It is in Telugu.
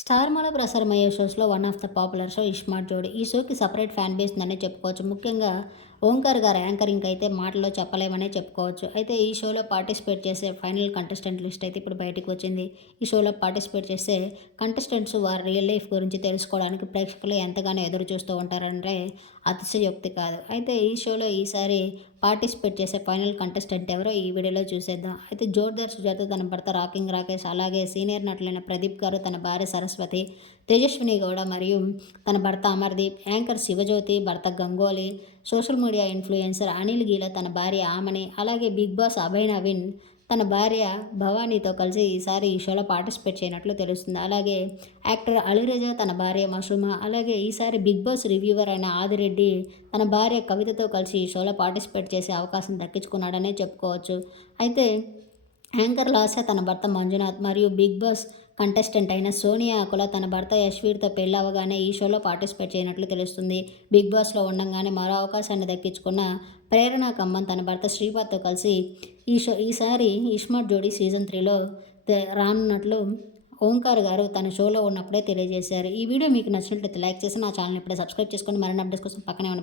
స్టార్మాలో ప్రసారమయ్యే షోస్లో one of the popular show ismart Jodi. ఈ షోకి సపరేట్ ఫ్యాన్ బేస్ ఉందనే చెప్పుకోవచ్చు. ముఖ్యంగా ఓంకార్ గారు యాంకరింగ్ అయితే మాటలో చెప్పలేమనే చెప్పుకోవచ్చు. అయితే ఈ షోలో పార్టిసిపేట్ చేసే ఫైనల్ కంటెస్టెంట్ లిస్ట్ అయితే ఇప్పుడు బయటకు వచ్చింది. ఈ షోలో పార్టిసిపేట్ చేసే కంటెస్టెంట్స్ వారి రియల్ లైఫ్ గురించి తెలుసుకోవడానికి ప్రేక్షకులు ఎంతగానో ఎదురు చూస్తూ ఉంటారంటే అతిశయోక్తి కాదు. అయితే ఈ షోలో ఈసారి పార్టిసిపేట్ చేసే ఫైనల్ కంటెస్టెంట్ ఎవరో ఈ వీడియోలో చూసేద్దాం. అయితే జోర్దార్ సుజాత తన భర్త రాకింగ్ రాకేష్ అలాగే సీనియర్ నటులైన ప్రదీప్ గారు తన భార్య సరస్వతి తేజస్విని గౌడ మరియు తన భర్త అమర్దీప్ యాంకర్ శివజ్యోతి భర్త Ganguly social media influencer Anil Geela తన భార్య ఆమని అలాగే బిగ్ బాస్ అభయ్ నవీన్ తన భార్య భవానీతో కలిసి ఈసారి ఈ షోలో పార్టిసిపేట్ చేయనట్లు తెలుస్తుంది. అలాగే యాక్టర్ అలిరజా తన భార్య మసుమ అలాగే ఈసారి బిగ్ బాస్ రివ్యూవర్ అయిన ఆదిరెడ్డి తన భార్య కవితతో కలిసి ఈ షోలో పార్టిసిపేట్ చేసే అవకాశం దక్కించుకున్నాడనే చెప్పుకోవచ్చు. అయితే యాంకర్ లాస్య తన భర్త మంజునాథ్ మరియు బిగ్ బాస్ కంటెస్టెంట్ అయిన సోనియా ఆకుల తన భర్త యశ్వీర్తో పెళ్ళవగానే ఈ షోలో పార్టిసిపేట్ చేయనట్లు తెలుస్తుంది. బిగ్ బాస్లో ఉండగానే మరో అవకాశాన్ని దక్కించుకున్న ప్రేరణ కమ్మన్ తన భర్త శ్రీపాద్తో కలిసి ఈ షో ఈసారి ఇస్మార్ట్ జోడీ సీజన్ త్రీలో రానున్నట్లు ఓంకార్ గారు తన షోలో ఉన్నప్పుడే తెలియజేశారు. ఈ వీడియో మీకు నచ్చినట్లయితే లైక్ చేసి నా ఛానల్ ఇప్పుడే సబ్స్క్రైబ్ చేసుకొని మరిన్ని అప్డేట్స్ కోసం పక్కనే ఉన్న